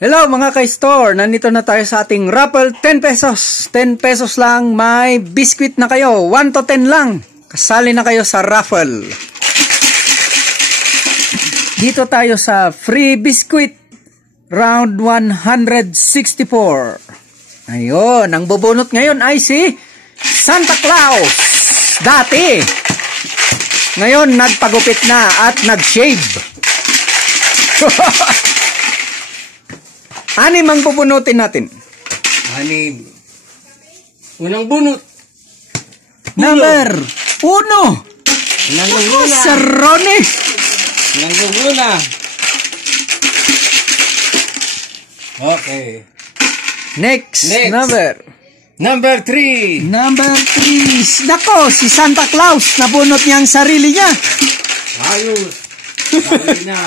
Hello mga ka-store, nandito na tayo sa ating raffle 10 pesos. 10 pesos lang, may biscuit na kayo. 1 to 10 lang. Kasali na kayo sa raffle. Dito tayo sa free biscuit round 164. Ayun, ang bubunot ngayon ay si Santa Claus. Dati. Ngayon nagpagupit na at nag-shave. Anim ang pupunutin natin. Anim. Unang bunot. Number 1. Unang guna. Sa Ronnie. Unang guna. Okay. Next. Number 3. Number 3. Nako, si Santa Claus. Nabunot niya ang sarili niya. Ayos. Dali na.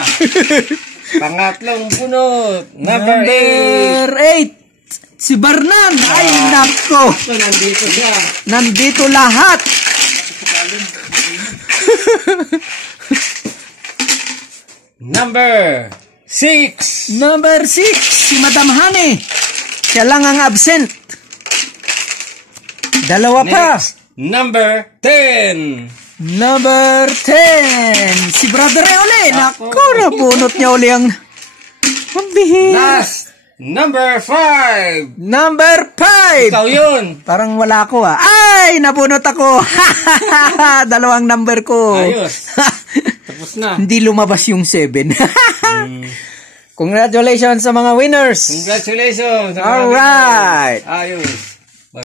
Pangatlong bunot. Number 8. Si Barnan. Ay, nako. So, nandito siya. Nandito lahat. Number 6. Number 6. Si Madam Honey. Siya lang ang absent. Dalawa pa. Next. Number 10. Number 10. Si Brother Uli. Nako, nabunot niya uli ang bihis. Last. Number 5. Number 5. Ikaw yun. Parang wala ko ah. Ay, nabunot ako. Dalawang number ko. Ayos. Tapos na. Hindi lumabas yung 7. Congratulations sa mga winners. Congratulations. Alright. Ayos.